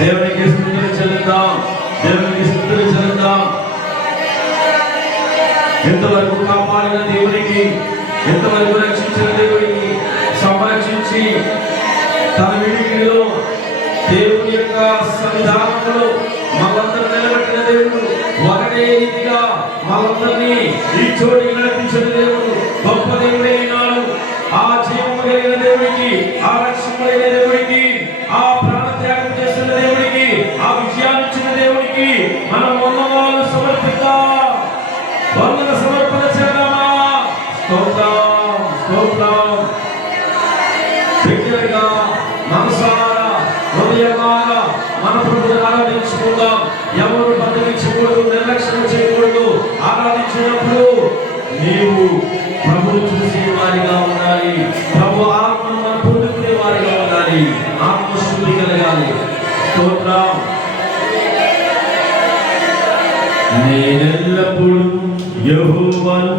దేవునికి స్తుతులు చెల్లిద్దాం, దేవునికి స్తుతులు చెల్లిద్దాం. ఎంతవరకు కాపాడిన దేవునికి, ఎంతవరకు రక్షించిన దేవునికి, సంరక్షించి తన విడిలో దేవుని యొక్క సన్నిధానంలో మనందరూ నిలబెట్టిన దేవుడు, ఒకటే రీతిగా మనందరినీ ఈ చోటికి నడిపించిన దేవుడు గొప్ప దేవుడైనాడు. ఆ జీవము కలిగిన దేవుడికి, ఆ రక్షణ కలిగిన దేవుడికి, ఆ ప్రాణత్యాగం చేసిన దేవుడికి, ఆ విజయాన్ని ఇచ్చిన దేవుడికి మనం వందనాలు సమర్పిద్దాం, వందన సమర్పణ చేద్దామా? స్తోత్రం, స్తోత్రం. దగ్గరగా మనసారా హృదయమారా మన ప్రభువుని ఆరాధించుకుందాం. ఎవరు బదిలించకూడదు, నిర్లక్ష్యం చేయకూడదు. ఆరాధించినప్పుడు నీవు ప్రభువు చూసే వారిగా ఉండాలి, ప్రభు ఆత్మను పొందుకునే వారిగా ఉండాలి, ఆత్మశుద్ధి కలగాలి. స్తోత్రం. నేనెల్లప్పుడు యెహోవాను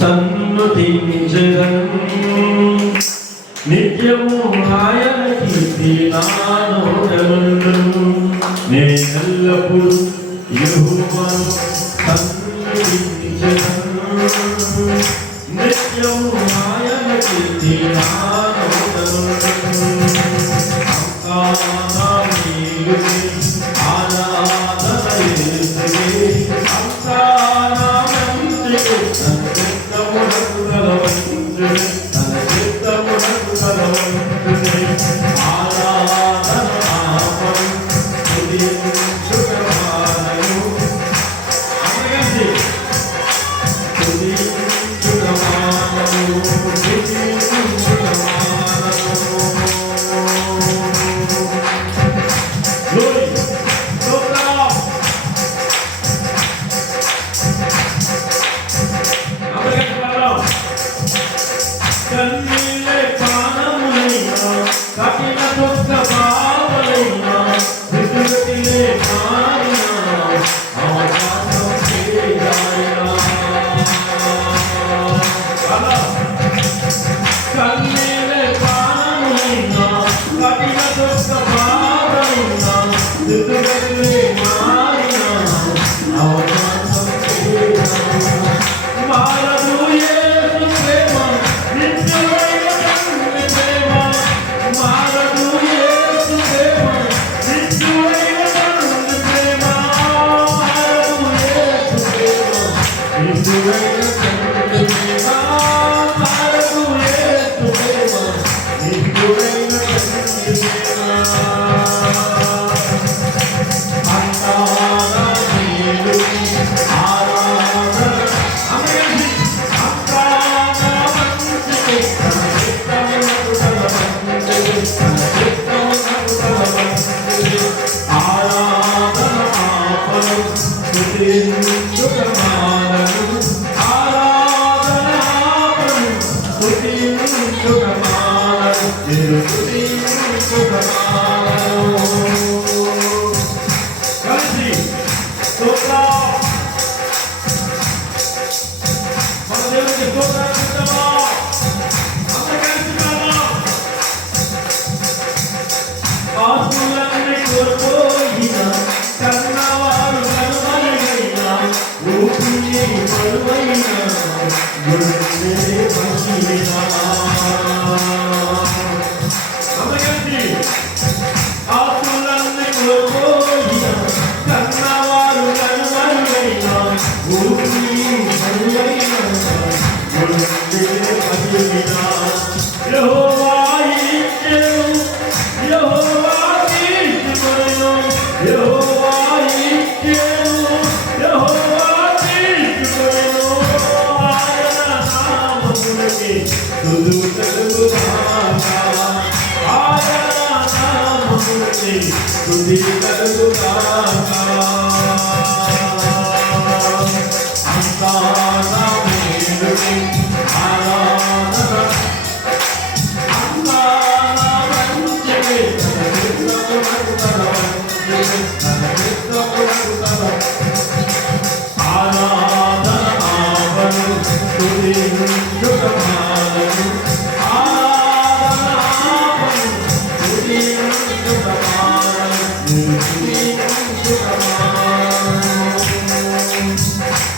సన్నుతించెదను, నిత్యము ఆయన కీర్తి నా నోటనుండును. నేనెల్లప్పుడు యెహోవాను సన్నుతించెదను, నిత్యము ఆయన కీర్తి నా నోటనుండును.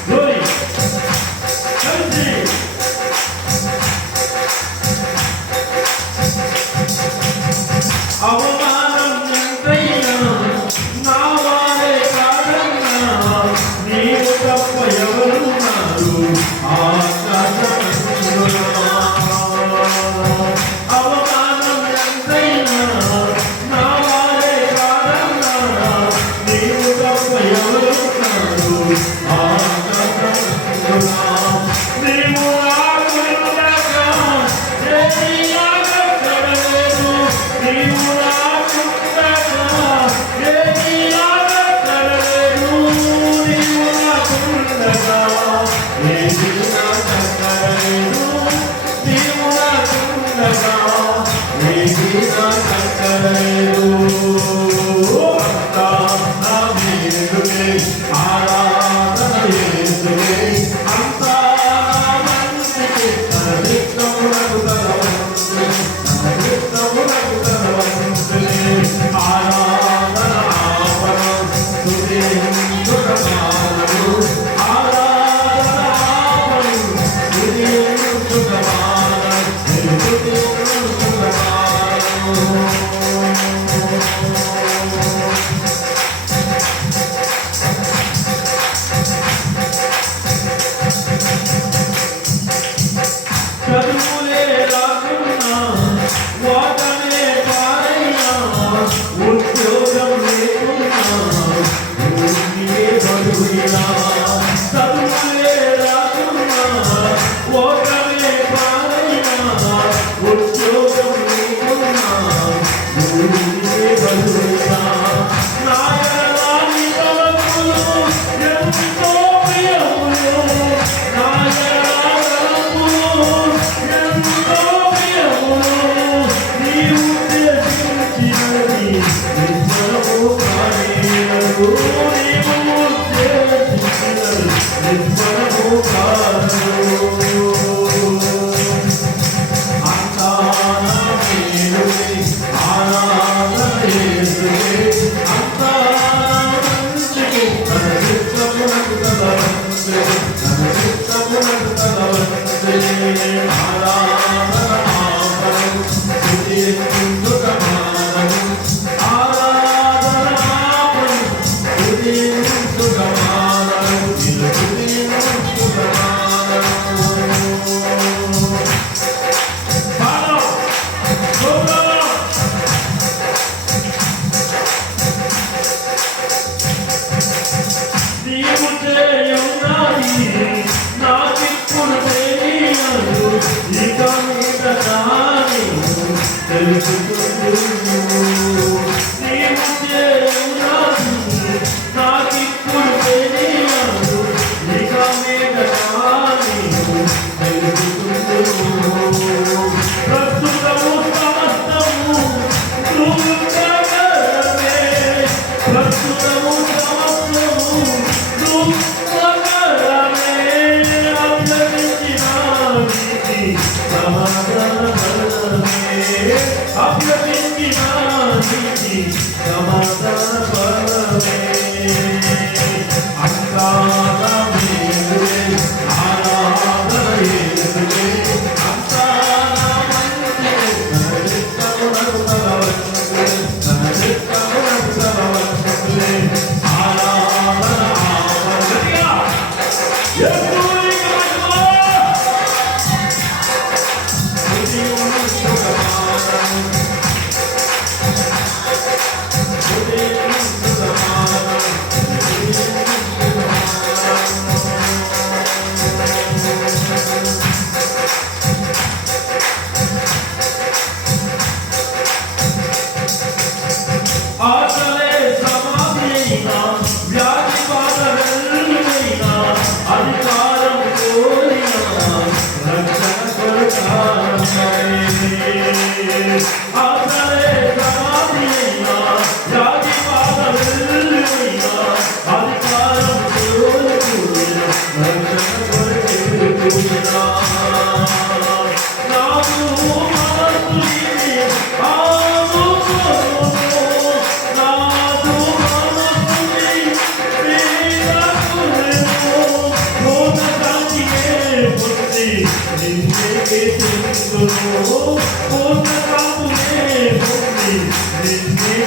Glory. కలిసి అవమానం ఎంతైనా నా వారే కాదన్నా నీవు తప్ప ఎవరున్నారు ఆకాశమందునా అవమానం ఎంతైనా నా వారే కాదన్నా నీవు తప్ప ఎవరున్నారు ఆకాశమందునా నీవు నాకుండగా ఏది ఆగక్కడలేదు నీవు నాకుండగా ఏది ఆగక్కడలేదు నీవు నాకుండగా ఏది ఆగక్కడలేదు నీవు నాకుండగా ఏది ఆగక్కడలేదు అంతా నా మీదుకే ఆరాధన యేసుకే అంతా నా మంచికి తన చిత్తమునకు తలవంతుని తన చిత్తమునకు తలవంతుని ఆరాధన ఆపరం స్తుతించుటమానము ఆరాధన ఆపరం స్తుతించుటమానము స్తుతించుటమానము చదువులే రాకున్నా వాటనే పారైనా ఉద్యోగం లేకున్నా ఊరికే బడుగునా చదువులే రాకున్నా వాటనే పారైనా ఉద్యోగం లేకున్నా ఊరికే బడుగునా నాయనాని తలపులు ఎంతో ప్రియములు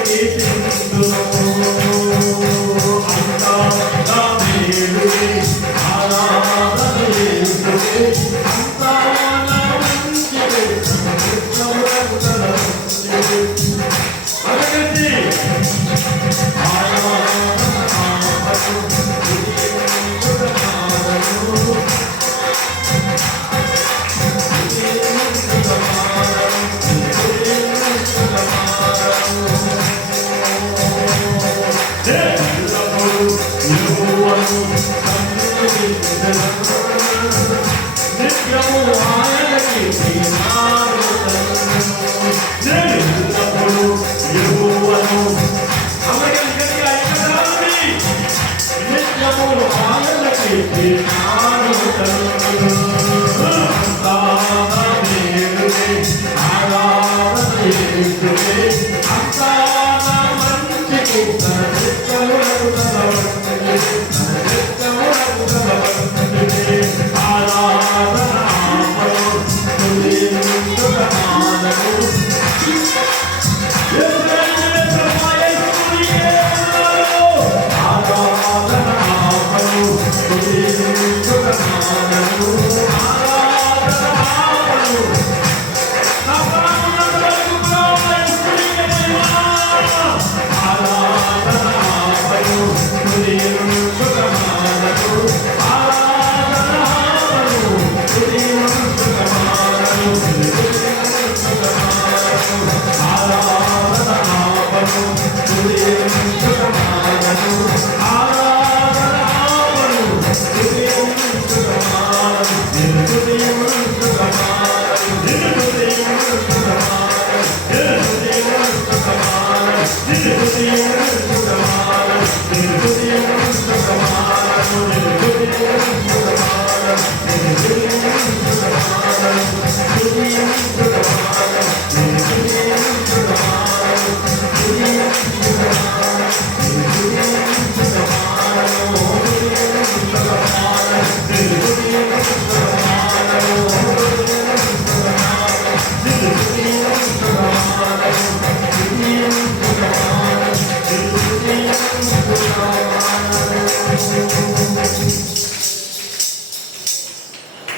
కీర్తింతును. అంతా నా మేలుకే, ఆరాధన యేసుకే, అంతా నా మంచికే, నిత్యములకు తన మంచికే. అలగండి నిత్యము ఆయనకి యెహోవాను నిత్యము ఆయనకి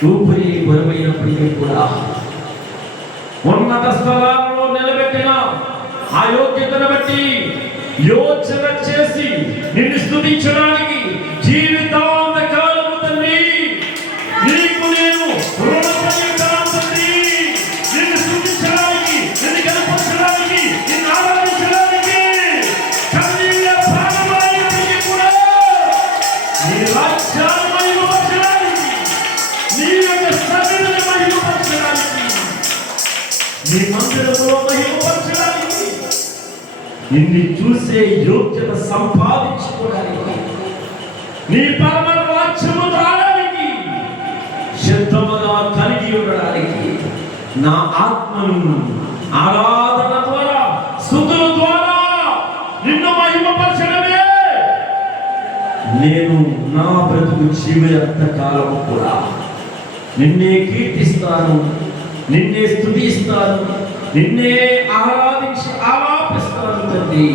ఊపిరి బరువైనప్పటికీ కూడా ఉన్నత స్థలాల్లో నిలబెట్టిన ఆ యోగ్యతను బట్టి యోచన చేసి నిన్ను స్తుతించడానికి జీవితాంతకాలము తండ్రి నీకు నేను రుణపడి ఉంటాను తండ్రి. నిన్ను స్తుతించడానికి, నిన్ను కనపరచడానికి, నిన్ను ఆరాధించడానికి కన్నీళ్ళ ప్రాణమైనప్పటికీ కూడా నీ రాజ్యాన్ని మహిమపరచడానికి, నీ యొక్క సన్నిధిని మహిమపరచడానికి, నీ మందిరములో మహిమపరచడానికి, నిన్ను చూసే యోగ్యత సంపాదించుకోవడానికి, నీ పరమ రాజ్యము రావడానికి సిద్ధముగా కలిగి ఉండడానికి నా ఆత్మను ఆరాధన ద్వారా, స్తుతుల ద్వారా నిన్ను మహిమపరచడమే నేను నా బ్రతుకు జీవిత కాలము కూడా నిన్నే కీర్తిస్తాను, నిన్నే స్తుతిస్తాను, నిన్నే ఆరాధించి ఆలాపిస్తాను తండ్రి.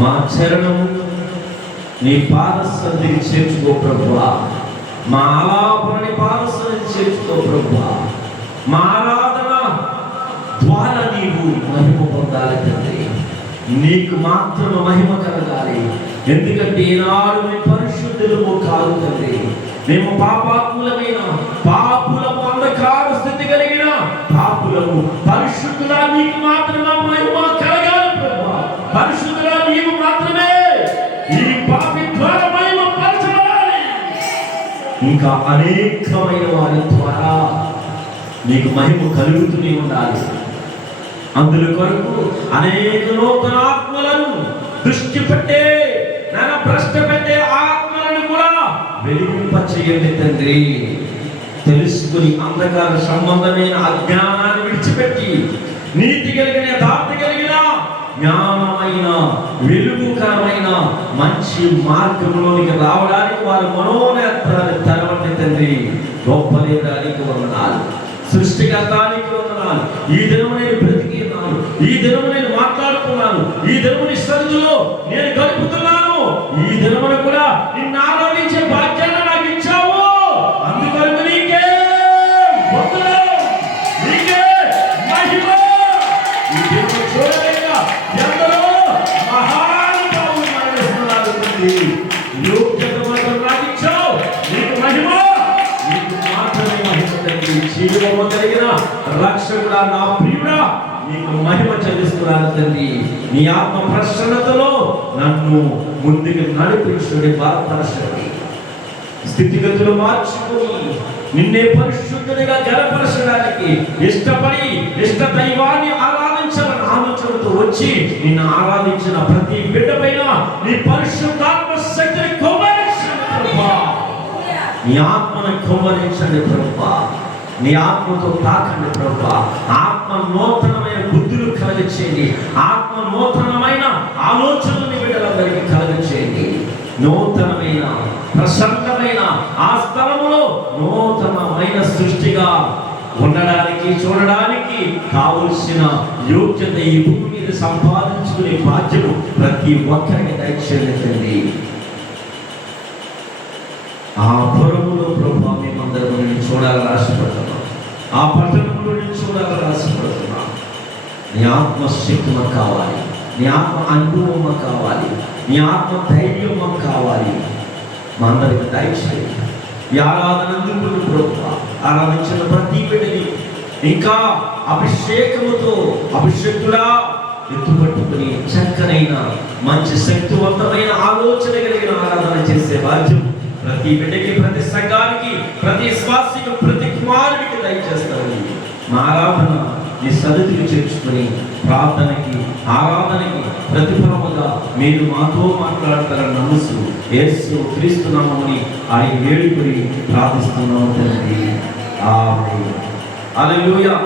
మా చరణము నీ పాదసన్నిధికి చేర్చుకో ప్రభువా, మా ఆలాపనని పాదసన్నిధికి చేర్చుకో ప్రభువా. మా ఆరాధన ద్వారా నీవు మహిమ పొందాలి తండ్రి, నీకు మాత్రమే మహిమ కలగాలి. ఎందుకంటే ఈనాడు మేము పరిశుద్ధులము కాదు తండ్రి, మేము పాపాత్ములమైన పాపులము, అంధకార స్థితి కలిగిన పాపులము. పరిశుద్ధులా నీకు మాత్రమే మహిమ కలగాలి ప్రభువా. పరిశుద్ధులా నీవు మాత్రమే ఈ పాపి ద్వారా మహిమ పరచబడాలి. ఇంకా అనేకమైన వారి ద్వారా నీకు మహిమ కలుగుతూనే ఉండాలి. అందులో కొరకు అనేక నూతన ఆత్మలను దృష్టి పెట్టే, భ్రష్ట పెట్టే ఆత్మలను కూడా వెలిగింపచేయండి తండ్రి. తెలుసుకుని అంధకార సంబంధమైన అజ్ఞానాన్ని విడిచిపెట్టి నీతి కలిగిన, యథార్థ కలిగిన, జ్ఞానమైన, వెలుగుకరమైన మంచి మార్గంలోనికి రావడానికి వారి మనోనేత్రాన్ని తెరవండి తండ్రి. గొప్ప దేవానికి వందనాలు, సృష్టికర్తానికి వందనాలు. ఈ దినం నేను బ్రతికి ఉన్నాను, ఈ ఈ దినము నేను మాట్లాడుతున్నాను, ఈ దినముని సన్నిధిలో నేను గడుపుతున్నాను, ఈ దినమును కూడా నిన్ను ఆరాధించే భాగ్యాన్ని నాకు ఇచ్చావు. అందుకని నీకే వందనం, నీకే మహిమ. ఈ దినము చూడలేక ఎందరో మహానుభావులు మరణిస్తున్నారు తండ్రి. యోగ్యత మాత్రం నాకు ఇచ్చావు, నీకు మహిమ, నీకు మాత్రమే మహిమ తండ్రి. జీవము కలిగిన రక్షకుడా, నా ప్రియుడా, నీకు మహిమ చెల్లిస్తున్నాను తండ్రి. నీ ఆత్మ ప్రసన్నతలో నన్ను ముందుకు నడిపించుడి, బలపరచండి. స్థితిగతులు మార్చుకుని నిన్నే పరిశుద్ధుడిగా గణపరచడానికి ఇష్టపడి ఇష్ట దైవాన్ని ఆరాధించాలని ఆలోచనతో వచ్చి నిన్ను ఆరాధించిన ప్రతి బిడ్డ పైన నీ పరిశుద్ధాత్మ శక్తిని కుమ్మరించండి ప్రభువా. నీ ఆత్మను కుమ్మరించండి ప్రభువా. నీ ఆత్మతో తాకండి ప్రభువా. ఆత్మ నూతనమైన బుద్ధులు కలగచేయండి. ఆత్మ నూతనమైన ఆలోచనలు నీ బిడ్డలందరికీ కలగచేయండి. నూతనమైన ప్రసన్నమైన ఆ స్థలములో నూతనమైన సృష్టిగా ఉండడానికి చూడడానికి కావలసిన యోగ్యత ఈ భూమి మీద సంపాదించుకునే బాధ్యత ప్రతి ఒక్కరికి దయచేయండి. ఆ పురములో ప్రభువా మేమందరం నేను చూడాలని ఆశపడుతున్నాం. ఆ పట్టణంలో నేను చూడాలని ఆశపడుతున్నాం. నీ ఆత్మశక్తి మాకు కావాలి, నీ ఆత్మ అనుభవం మాకు కావాలి, నీ ఆత్మ ధైర్యం మాకు కావాలి. మా అందరికి దయచేయండి. ఈ ఆరాధన అందుకుని ప్రభువా ఆరాధించిన ప్రతి బిడ్డని ఇంకా అభిషేకముతో అభిషేకుడా ఎత్తుపట్టుకుని చక్కనైన మంచి శక్తివంతమైన ఆలోచన కలిగిన ఆరాధన చేసే బాధ్యం ప్రతి బిడ్డకి, ప్రతి సంఘానికి, ప్రతి శ్వాసకి, ప్రతి కుమారుడికి దయచేస్తారని మా ఆరాధన నీ సన్నిధికి చేర్చుకుని ప్రార్థనకి ఆరాధనకి ప్రతిఫలముగా మీరు మాతో మాట్లాడతారని నమ్ముతూ యేసు క్రీస్తు నామముని ఆయన వేడుకొని ప్రార్థిస్తున్నాము తండ్రి. ఆమేన్. హల్లెలూయా.